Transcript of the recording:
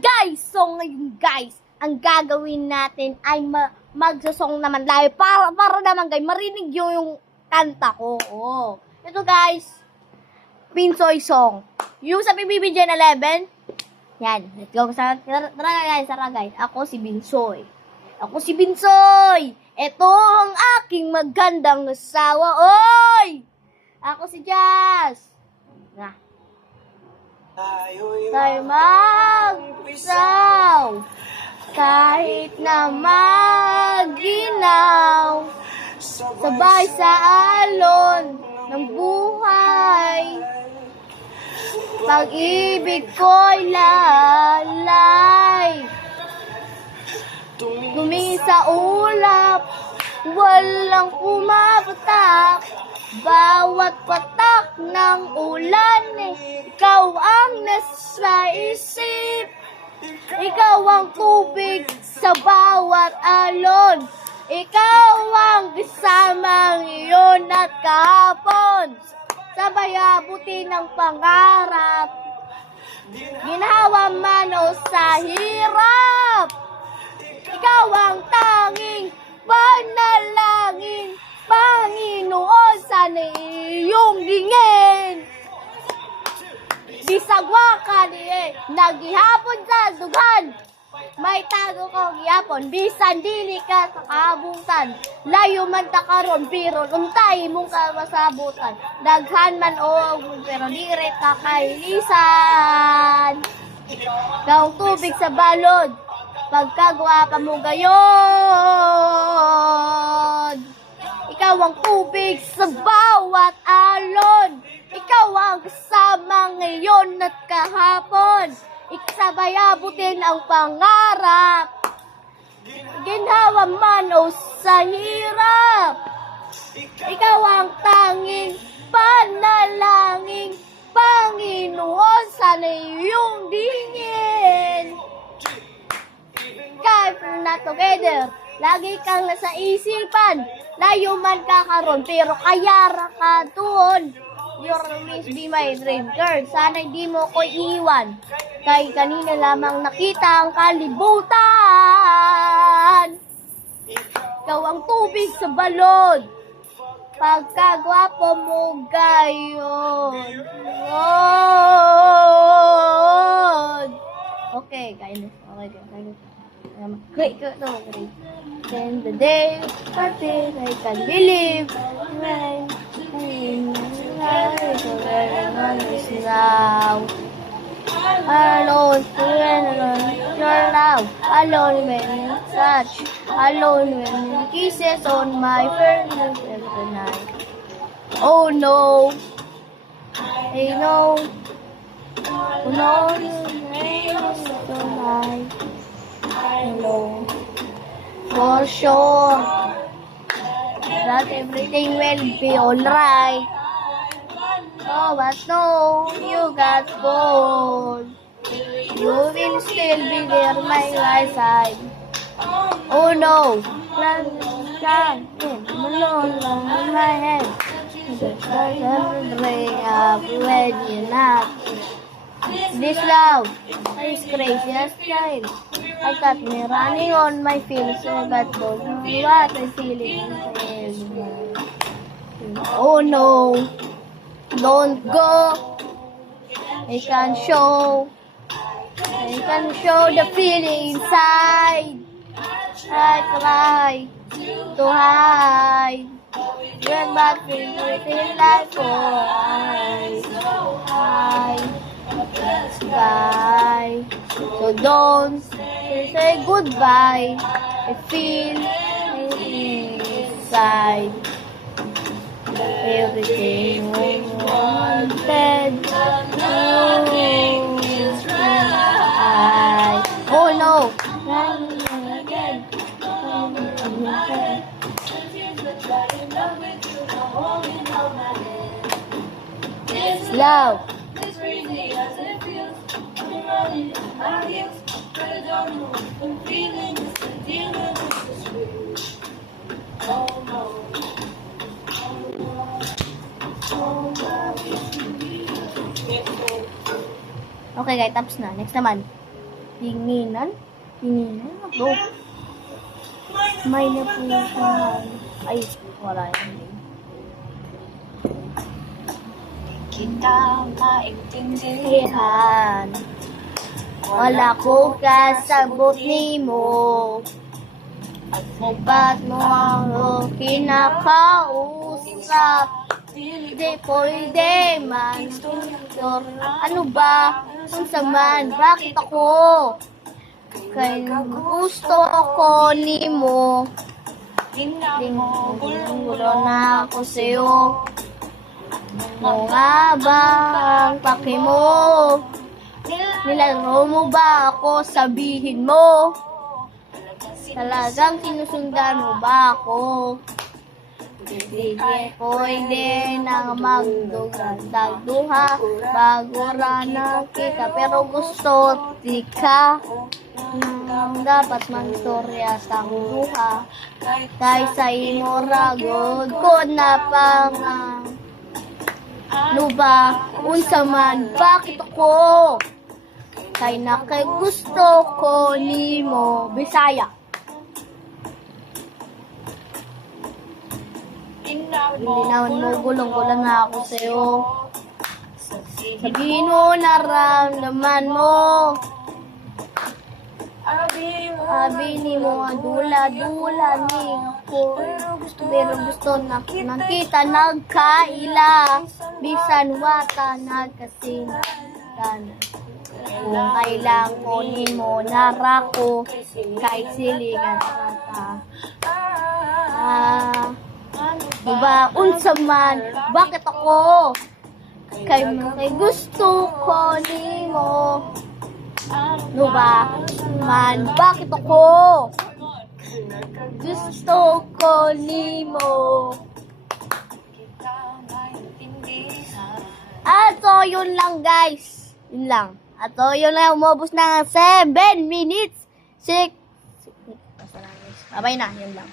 guys! So ngayon guys, ang gagawin natin ay magsasong naman tayo para naman guys, marinig yung kanta ko. Oh. Ito guys, Binsoy song. Yung sa PBB Gen 11, yan, let's go. Tara guys, ako si Binsoy. Ako si Binsoy! Ito ang aking magandang asawa. Oy! Ako si Jazz. Nga. Tayo magsaw kahit na maginaw, sabay sa alon ng buhay. Pag-ibig ko'y lalay, tumingin sa ulap, walang pumapatak. Bawat patak ng ulan, ikaw ang nasa isip. Ikaw ang tubig sa bawat alon. Ikaw ang kasamang iyon at kahapon. Sabay abutin ng pangarap, ginhawa man o sa hirap. Ikaw ang tanging panalangin, Panginoon, sana iyong dingin. Bisagwa ka nagihapon sa dugan. May tago ko gihapon, bisan dili ka sa kabutan. Layo man ta karon, pero untay mong masabutan. Daghan man o pero dire ka kailisan. Daw tubig sa balod, pagkagwa pa mo gayon. Ikaw ang tubig sa bawat alon. Ikaw ang kasama ngayon at kahapon. Ikasabay abutin ang pangarap, ginhawa man o sa hirap. Ikaw ang tanging panalangin, Panginoon, sana iyong dingin. Kahit na together, lagi kang nasa isipan. Layo man ka karon, pero kayara ka doon. Your always be my dream girl. Sana hindi mo ko iwan. Kay kanina lamang nakita ang kalibutan. Ikaw ang tubig sa balod, pagkagwapo mo gayon. Okay, guys. Okay, guys. Great. Then the day started, I can't believe when now. Alone when your love, alone when you touch, alone when you kisses on my first every night. Oh no, I know, oh no, tonight. Alone, for sure that everything will be alright. Oh, but no, you got gold. You will still be there by my side. Oh no, alone on my head. The sun bring up when you're not. This love is crazy as child. I got me running on my feelings, and I got gold. What I'm feeling. Oh no. Don't go. I can show the feeling inside. I try to hide. You're not feeling like high sky. So don't say goodbye. I feel inside. Everything we wanted. Oh no! It's love. Okay guys, tapos na. Next naman. Tinginan? Tinginan? Bro. May napusan. Ay, wala yan. Kita maintindihan. Ihan. Wala ko kasabot ni mo. Ba't mo ako kinakausap? Di pwede man. Ano ba? Kung saman, bakit ako? Kaya gusto ko ni mo. Gulo na ako sa'yo. Mo nga ba ang paki mo? Nilaro mo ba ako? Sabihin mo. Talagang sinusundan mo ba ako? Hindi pwede na magdugduha bago ranang kita. Pero gusto di ka nang dapat manstorya sa duha. Kaysa imoragod ko na pang ano ba? Unsa man, bakit ako? Kay nakay gusto ko nimo. Bisaya. Linawan mo, gulong-gulang na ako sa'yo. Sabihin mo, naramdaman mo. Sabi ni mo, dula-dula ni ako. Pero gusto na kita nagkaila. Bisan wata nagkasinan. Kung kailang ko ni mo, narako. Kahit silingan mata. Diba, unsa man, bakit ako? Kay gusto ko ni mo. Diba, man, bakit ako? Gusto ko ni mo. Ato, yun lang guys. Yun lang. Ato, yun lang. Umubos na 7 minutes. 6. Bye na, yun lang.